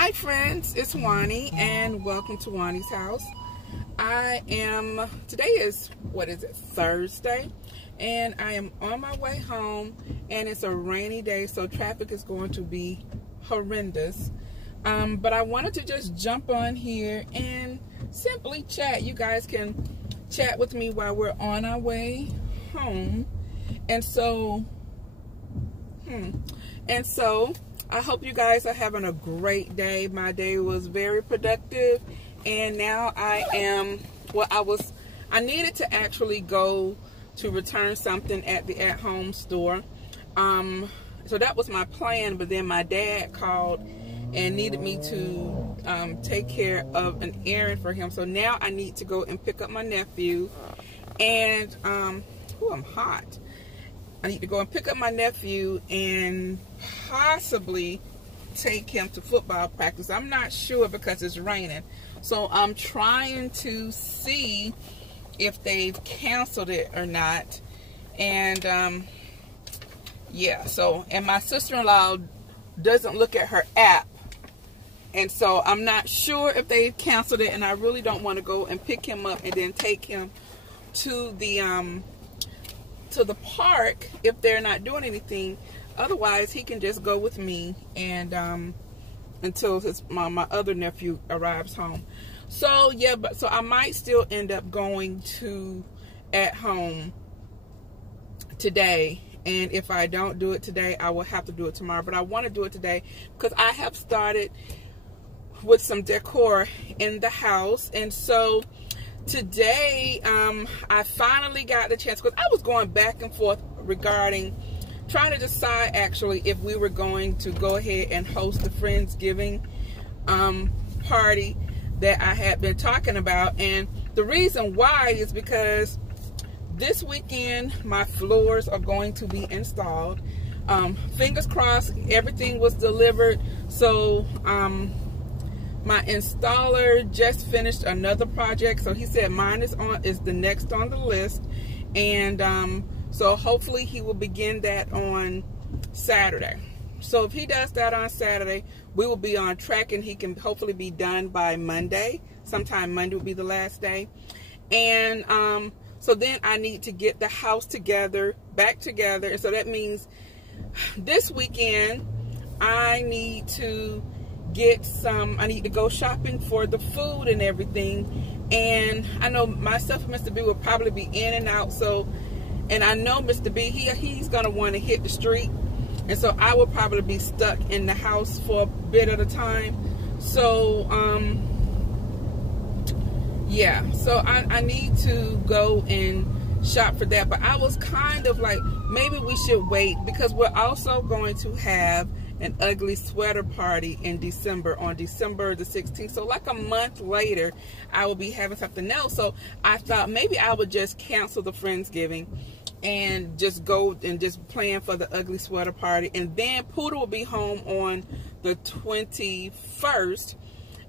Hi friends, it's Juani and welcome to Juani's house. Today is, Thursday, and I am on my way home, and it's a rainy day, so traffic is going to be horrendous. But I wanted to just jump on here and simply chat. You guys can chat with me while we're on our way home. And so I hope you guys are having a great day. My day was very productive, and now I needed to actually go to return something at the at-home store. So that was my plan, but then my dad called and needed me to take care of an errand for him. So now I need to go and pick up my nephew, and I'm hot. I need to go and pick up my nephew and possibly take him to football practice. I'm not sure because it's raining. So I'm trying to see if they've canceled it or not. And yeah, and my sister-in-law doesn't look at her app. And so I'm not sure if they've canceled it, and I really don't want to go and pick him up and then take him to the park if they're not doing anything. Otherwise, he can just go with me and until my other nephew arrives home. So yeah, so I might still end up going to at home today, and if I don't do it today, I will have to do it tomorrow. But I want to do it today because I have started with some decor in the house. And so today, I finally got the chance, because I was going back and forth regarding trying to decide actually if we were going to go ahead and host the Friendsgiving party that I had been talking about. And the reason why is because this weekend my floors are going to be installed. Fingers crossed everything was delivered. So my installer just finished another project, so he said mine is the next on the list, and so hopefully he will begin that on Saturday. So if he does that on Saturday, we will be on track, and he can hopefully be done by Monday. Sometime Monday will be the last day. And so then I need to get the house back together, and so that means this weekend I need to go shopping for the food and everything. And I know myself and Mr. B will probably be in and out. So, and I know Mr. B, he's going to want to hit the street. And so I will probably be stuck in the house for a bit at a time. So, yeah. So I need to go and shop for that. But I was kind of like, maybe we should wait, because we're also going to have an ugly sweater party in December, on December the 16th. So like a month later, I will be having something else. So I thought maybe I would just cancel the Friendsgiving and just go and just plan for the ugly sweater party. And then Poodle will be home on the 21st.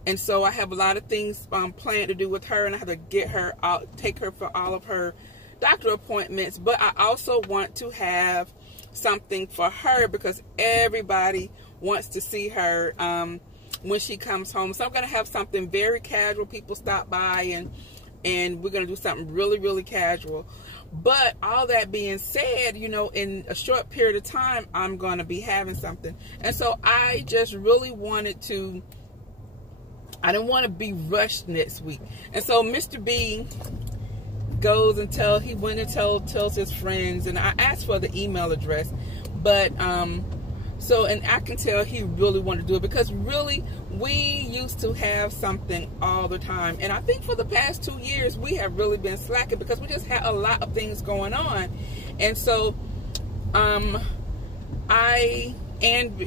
And so I have a lot of things planned to do with her, and I have to get her out, take her for all of her doctor appointments. But I also want to have something for her, because everybody wants to see her when she comes home. So I'm going to have something very casual. People stop by, and we're going to do something really, really casual. But all that being said, you know, in a short period of time, I'm going to be having something. And so I just really I didn't want to be rushed next week. And so Mr. B goes and tells his friends, and I asked for the email address, but and I can tell he really wanted to do it, because really we used to have something all the time, and I think for the past 2 years we have really been slacking because we just had a lot of things going on. And so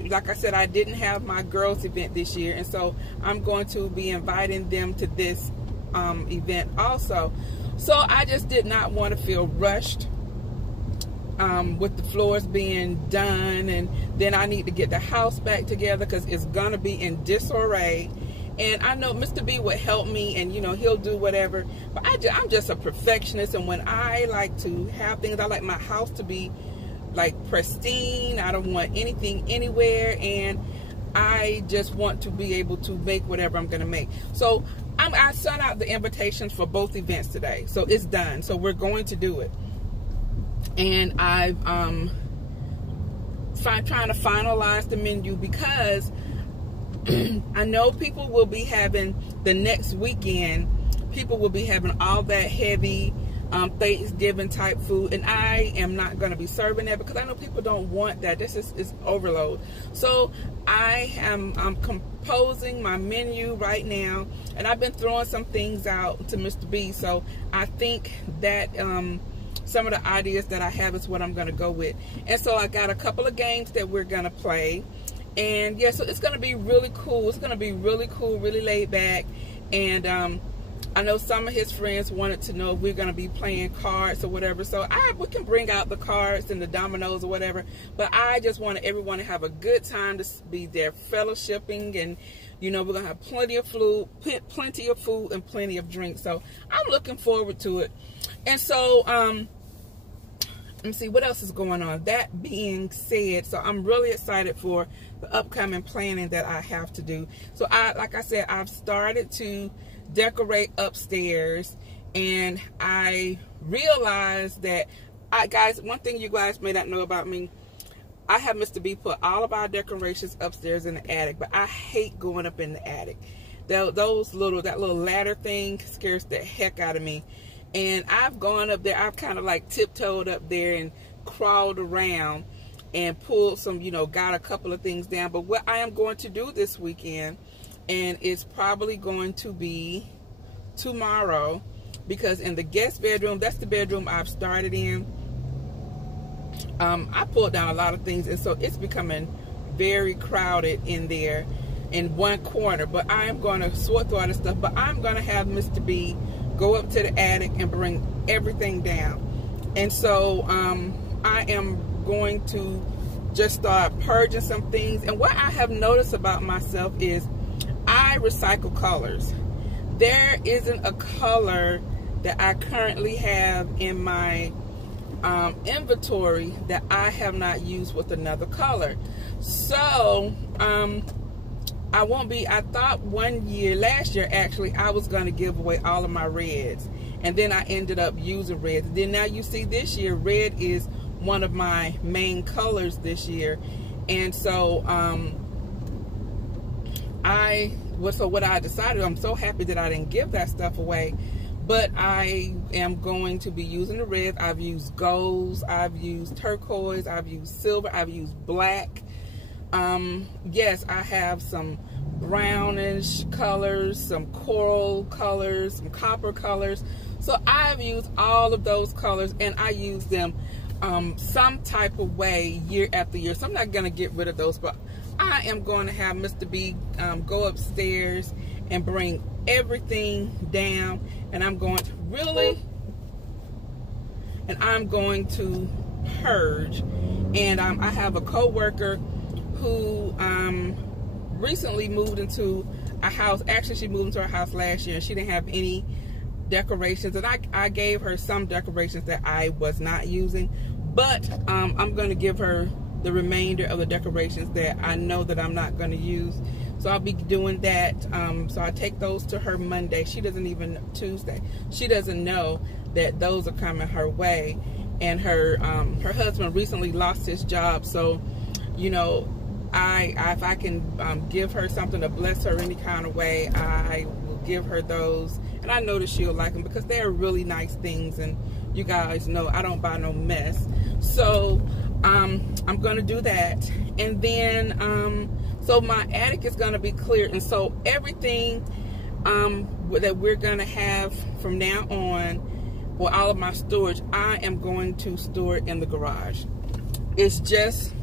like I said, I didn't have my girls event this year, and so I'm going to be inviting them to this event also. So I just did not want to feel rushed with the floors being done, and then I need to get the house back together because it's going to be in disarray. And I know Mr. B would help me, and, you know, he'll do whatever. But I'm just a perfectionist, and when I like to have things, I like my house to be, like, pristine. I don't want anything anywhere. And I just want to be able to make whatever I'm going to make. So I sent out the invitations for both events today. So it's done. So we're going to do it. And I've trying to finalize the menu because I know people will be having the next weekend. People will be having all that heavy Thanksgiving type food, and I am not going to be serving that because I know people don't want that. This is overload. So I'm composing my menu right now, and I've been throwing some things out to Mr. B. So I think that some of the ideas that I have is what I'm going to go with. And so I got a couple of games that we're going to play, and yeah, so it's going to be really cool. It's going to be really cool, really laid back, and I know some of his friends wanted to know if we're going to be playing cards or whatever. So we can bring out the cards and the dominoes or whatever. But I just wanted everyone to have a good time, to be there fellowshipping. And, you know, we're going to have plenty of food and plenty of drinks. So I'm looking forward to it. And so, let me see what else is going on. That being said, so I'm really excited for the upcoming planning that I have to do. So like I said, I've started to decorate upstairs, and I realized that guys, one thing you guys may not know about me, I have Mr. B put all of our decorations upstairs in the attic, but I hate going up in the attic. That little ladder thing scares the heck out of me. And I've gone up there, I've kind of like tiptoed up there and crawled around and pulled some, you know, got a couple of things down. But what I am going to do this weekend, and it's probably going to be tomorrow, because in the guest bedroom, that's the bedroom I've started in, I pulled down a lot of things, and so it's becoming very crowded in there in one corner. But I am going to sort through all this stuff, but I'm going to have Mr. B go up to the attic and bring everything down. And so I am going to just start purging some things. And what I have noticed about myself is I recycle colors. There isn't a color that I currently have in my inventory that I have not used with another color. So I thought last year actually, I was going to give away all of my reds, and then I ended up using reds. Then now you see this year, red is one of my main colors this year. And so what I decided, I'm so happy that I didn't give that stuff away, but I am going to be using the reds. I've used golds, I've used turquoise, I've used silver, I've used black. Yes, I have some brownish colors, some coral colors, some copper colors. So I've used all of those colors, and I use them some type of way year after year. So I'm not going to get rid of those, but I am going to have Mr. B go upstairs and bring everything down, and I'm going to purge. And I have a co-worker who recently moved into a house. Actually, she moved into a house last year, and she didn't have any decorations, and I gave her some decorations that I was not using, but I'm going to give her the remainder of the decorations that I know that I'm not going to use. So I'll be doing that. So I take those to her Monday. She doesn't even, Tuesday. She doesn't know that those are coming her way. And her husband recently lost his job. So, you know, if I can give her something to bless her any kind of way, I will give her those. And I know that she'll like them because they're really nice things. And you guys know I don't buy no mess. So I'm going to do that. And then, so my attic is going to be clear. And so everything that we're going to have from now on, for all of my storage, I am going to store it in the garage. It's just,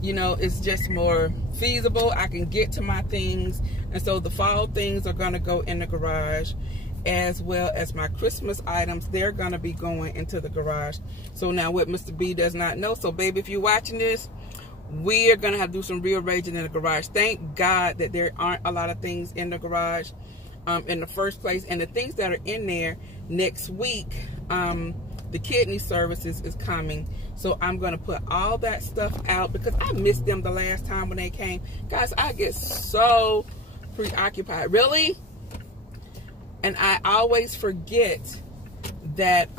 you know, it's just more feasible. I can get to my things. And so the fall things are going to go in the garage, as well as my Christmas items. They're going to be going into the garage. So now what Mr. B does not know, so baby, if you're watching this, we're going to have to do some rearranging in the garage. Thank God that there aren't a lot of things in the garage in the first place. And the things that are in there next week, the kidney services is coming. So I'm going to put all that stuff out because I missed them the last time when they came. Guys, I get so preoccupied. Really? And I always forget that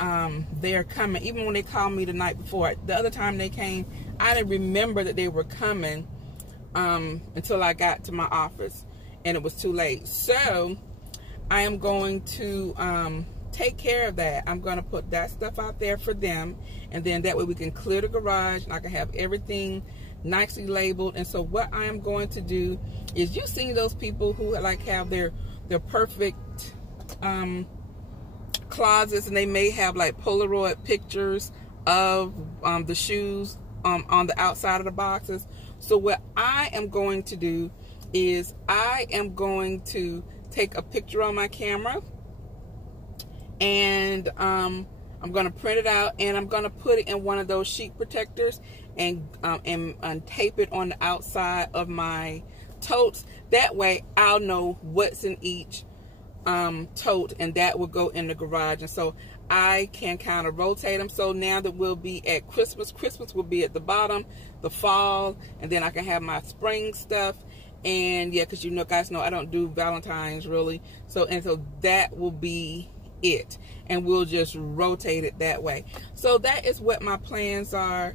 they're coming. Even when they called me the night before. The other time they came, I didn't remember that they were coming until I got to my office. And it was too late. So I am going to take care of that. I'm going to put that stuff out there for them. And then that way we can clear the garage. And I can have everything nicely labeled. And so what I am going to do is, you see those people who like have their perfect closets, and they may have like Polaroid pictures of the shoes on the outside of the boxes. So what I am going to do is I am going to take a picture on my camera, and I'm going to print it out, and I'm going to put it in one of those sheet protectors and tape it on the outside of my totes. That way I'll know what's in each tote, and that will go in the garage. And so I can kind of rotate them. So now that we'll be at Christmas will be at the bottom, the fall, and then I can have my spring stuff. And yeah, because you guys know I don't do Valentine's really. So that will be it, and we'll just rotate it that way. So that is what my plans are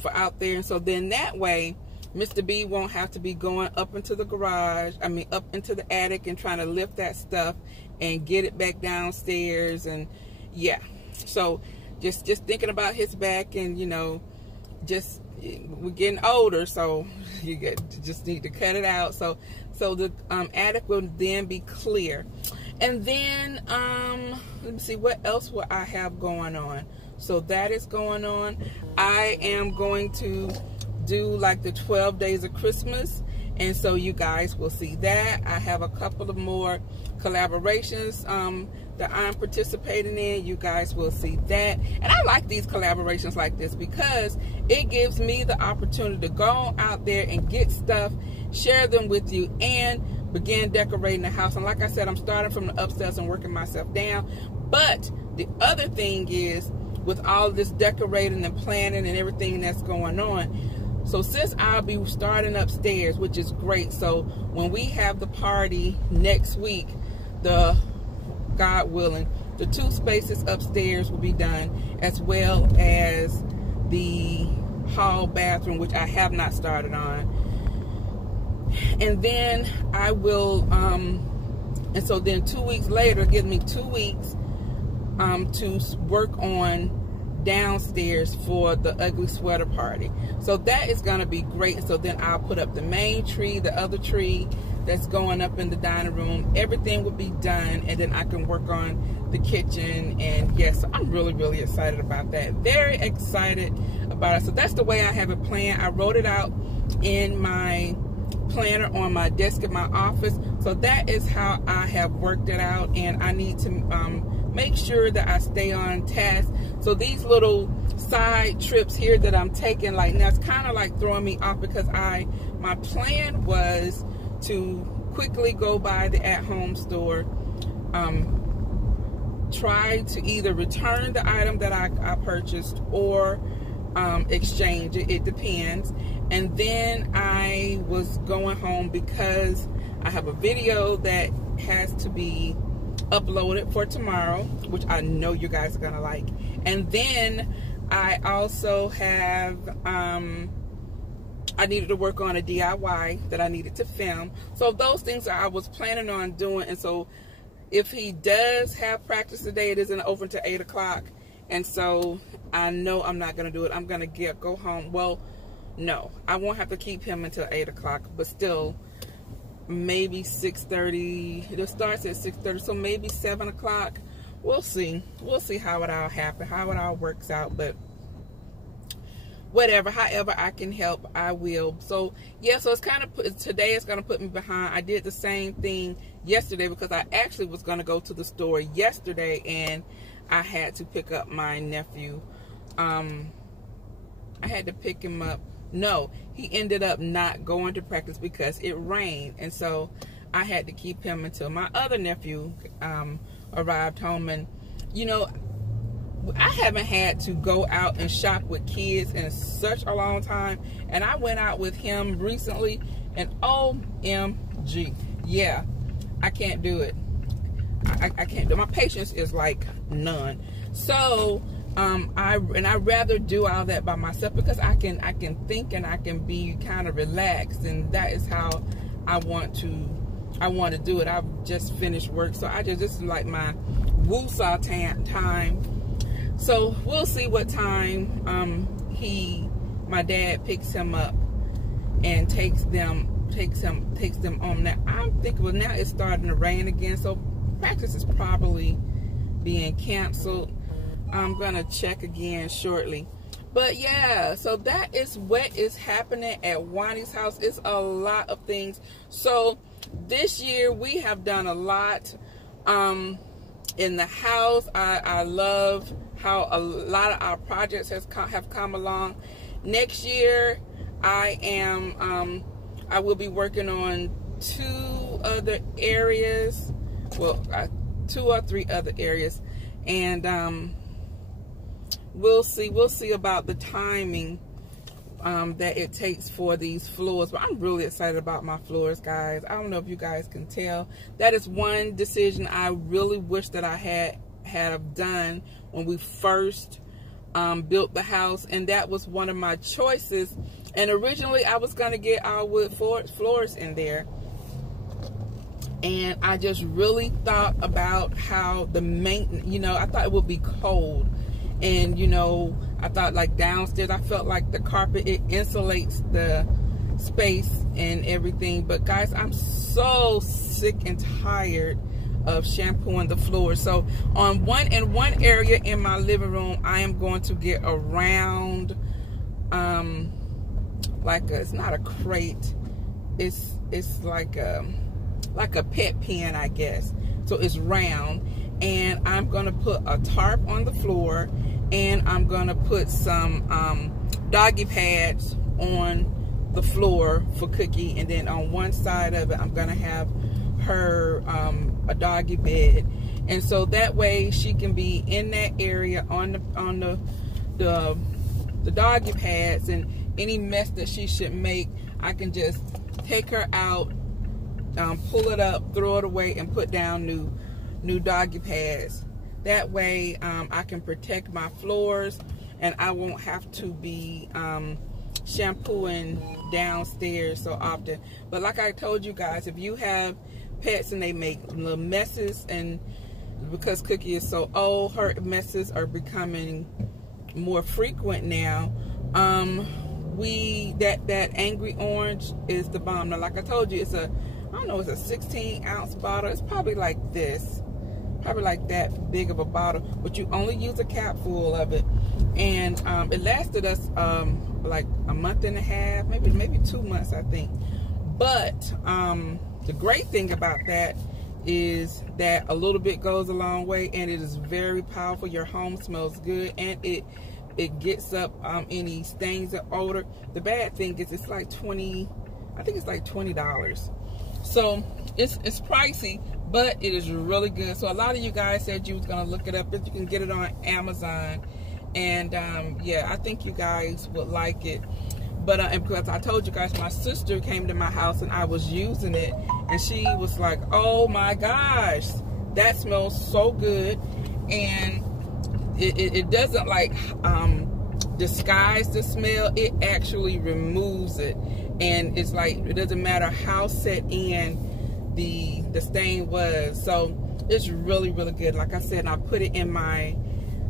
for out there. And so then that way Mr. B won't have to be going up into the garage, up into the attic and trying to lift that stuff and get it back downstairs. And yeah, so just thinking about his back, and just we're getting older, so just need to cut it out. So the attic will then be clear. And then let me see, what else will I have going on? So that is going on. I am going to do like the 12 days of Christmas, and so you guys will see that. I have a couple of more collaborations that I'm participating in. You guys will see that. And I like these collaborations like this because it gives me the opportunity to go out there and get stuff, share them with you, and begin decorating the house. And like I said, I'm starting from the upstairs and working myself down. But the other thing is, with all this decorating and planning and everything that's going on, so since I'll be starting upstairs, which is great, so when we have the party next week, God willing, the 2 spaces upstairs will be done, as well as the hall bathroom, which I have not started on. And then I will, and so then 2 weeks later, it gives me 2 weeks to work on downstairs for the ugly sweater party. So that is going to be great. And so then I'll put up the main tree, the other tree that's going up in the dining room. Everything will be done, and then I can work on the kitchen. And yes, I'm really excited about that. Very excited about it. So that's the way I have it planned. I wrote it out in my planner on my desk at my office. So that is how I have worked it out, and I need to make sure that I stay on task. So these little side trips here that I'm taking, like now, it's kind of like throwing me off because my plan was to quickly go by the at-home store, try to either return the item that I purchased or exchange it. It depends. And then I was going home because I have a video that has to be uploaded for tomorrow, which I know you guys are gonna like. And then I also have I needed to work on a DIY that I needed to film. So those things I was planning on doing. And so if he does have practice today, it isn't over until 8 o'clock. And so I know I'm not gonna do it. I'm gonna go home. Well, no, I won't have to keep him until 8 o'clock, but still maybe 6:30. It starts at 6:30, so maybe 7 o'clock. We'll see. We'll see how it all happens, how it all works out. But whatever, however I can help, I will. So yeah, so it's kind of today is going to put me behind. I did the same thing yesterday because I actually was going to go to the store yesterday, and I had to pick up my nephew. I had to pick him up. No, he ended up not going to practice because it rained, and so I had to keep him until my other nephew arrived home. And you know, I haven't had to go out and shop with kids in such a long time, and I went out with him recently, and OMG, yeah, I can't do it. I can't do it. My patience is like none. So I'd rather do all that by myself, because I can think and I can be kind of relaxed, and that is how I want to do it. I've just finished work, so this is like my woo-saw time. So we'll see what time my dad picks him up and takes them on. Now I'm thinking, well, now it's starting to rain again, so practice is probably being canceled. I'm gonna check again shortly. But yeah, so that is what is happening at Juani's house. It's a lot of things. So this year we have done a lot in the house. I love how a lot of our projects have come along. Next year I will be working on 2 other areas. Well, 2 or 3 other areas, and we'll see about the timing that it takes for these floors. But I'm really excited about my floors, guys. I don't know if you guys can tell. That is one decision I really wish that I had done when we first built the house, and that was one of my choices. And originally I was gonna get our wood floors in there, and I just really thought about how the maintenance, I thought it would be cold, and I thought, like, downstairs, I felt like the carpet, it insulates the space and everything. But guys, I'm so sick and tired of shampooing the floors. So in one area in my living room, I am going to get a round, it's not a crate, it's like a pet pen, I guess. So it's round, and I'm gonna put a tarp on the floor, and I'm gonna put some doggy pads on the floor for Cookie, and then on one side of it I'm gonna have her a doggy bed, and so that way she can be in that area on the doggy pads, and any mess that she should make, I can just take her out, pull it up, throw it away, and put down new doggy pads. That way I can protect my floors, and I won't have to be shampooing downstairs so often. But like I told you guys, if you have pets and they make little messes, and because Cookie is so old, her messes are becoming more frequent now. That angry orange is the bomb. Now, like I told you, it's a 16-ounce bottle. It's probably like this, probably like that big of a bottle, but you only use a cap full of it, and it lasted us like a month and a half, maybe 2 months, I think. But the great thing about that is that a little bit goes a long way, and it is very powerful. Your home smells good, and it gets up any stains and odor. The bad thing is it's like $20. So it's pricey, but it is really good. So a lot of you guys said you was gonna look it up, if you can get it on Amazon, and yeah, I think you guys would like it. But and because I told you guys, my sister came to my house and I was using it, and she was like, oh my gosh, that smells so good. And it doesn't like disguise the smell, it actually removes it. And it's like, it doesn't matter how set in the stain was. So it's really, really good. Like I said, I put it in my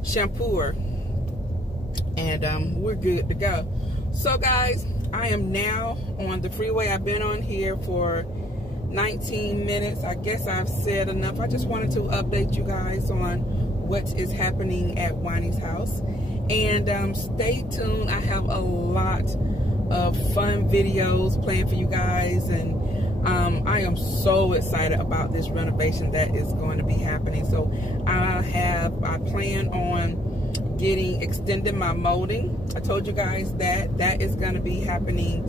shampooer, and we're good to go. So guys, I am now on the freeway. I've been on here for 19 minutes. I guess I've said enough. I just wanted to update you guys on what is happening at Juani's house. And stay tuned. I have a lot of fun videos planned for you guys, and I am so excited about this renovation that is going to be happening. So I plan on extending my molding. I told you guys that is going to be happening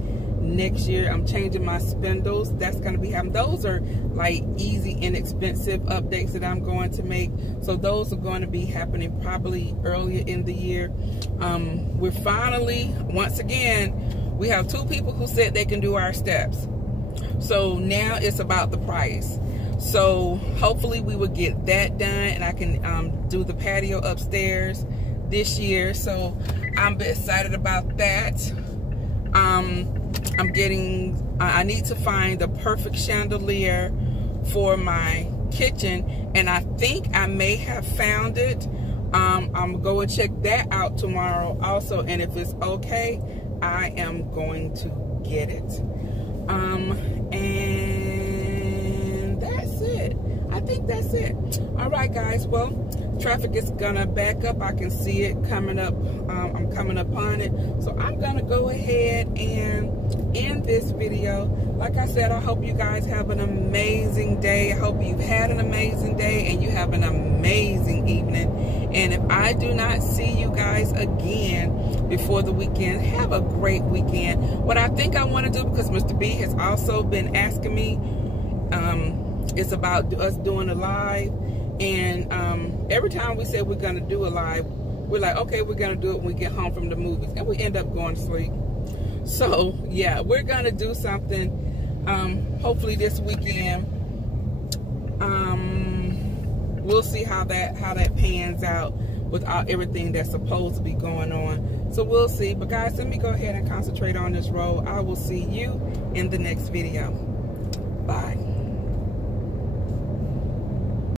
next year. I'm changing my spindles. That's going to be happening. Those are like easy, inexpensive updates that I'm going to make. So those are going to be happening probably earlier in the year. We're finally, once again, we have 2 people who said they can do our steps. So now it's about the price. So hopefully we will get that done, and I can do the patio upstairs this year. So I'm excited about that. I need to find the perfect chandelier for my kitchen, and I think I may have found it. I'm gonna go and check that out tomorrow also, and if it's okay, I am going to get it. And that's it. I think that's it. All right, guys. Well, traffic is gonna back up. I can see it coming up. I'm coming up on it. So I'm gonna go ahead and end this video. Like I said, I hope you guys have an amazing day. I hope you've had an amazing day and you have an amazing evening. And if I do not see you guys again before the weekend, have a great weekend. What I think I want to do, because Mr. B has also been asking me, it's about us doing a live. And every time we say we're going to do a live, we're like, okay, we're going to do it when we get home from the movies. And we end up going to sleep. So, yeah, we're going to do something hopefully this weekend. We'll see how that pans out with everything that's supposed to be going on. So we'll see. But guys, let me go ahead and concentrate on this road. I will see you in the next video. Bye.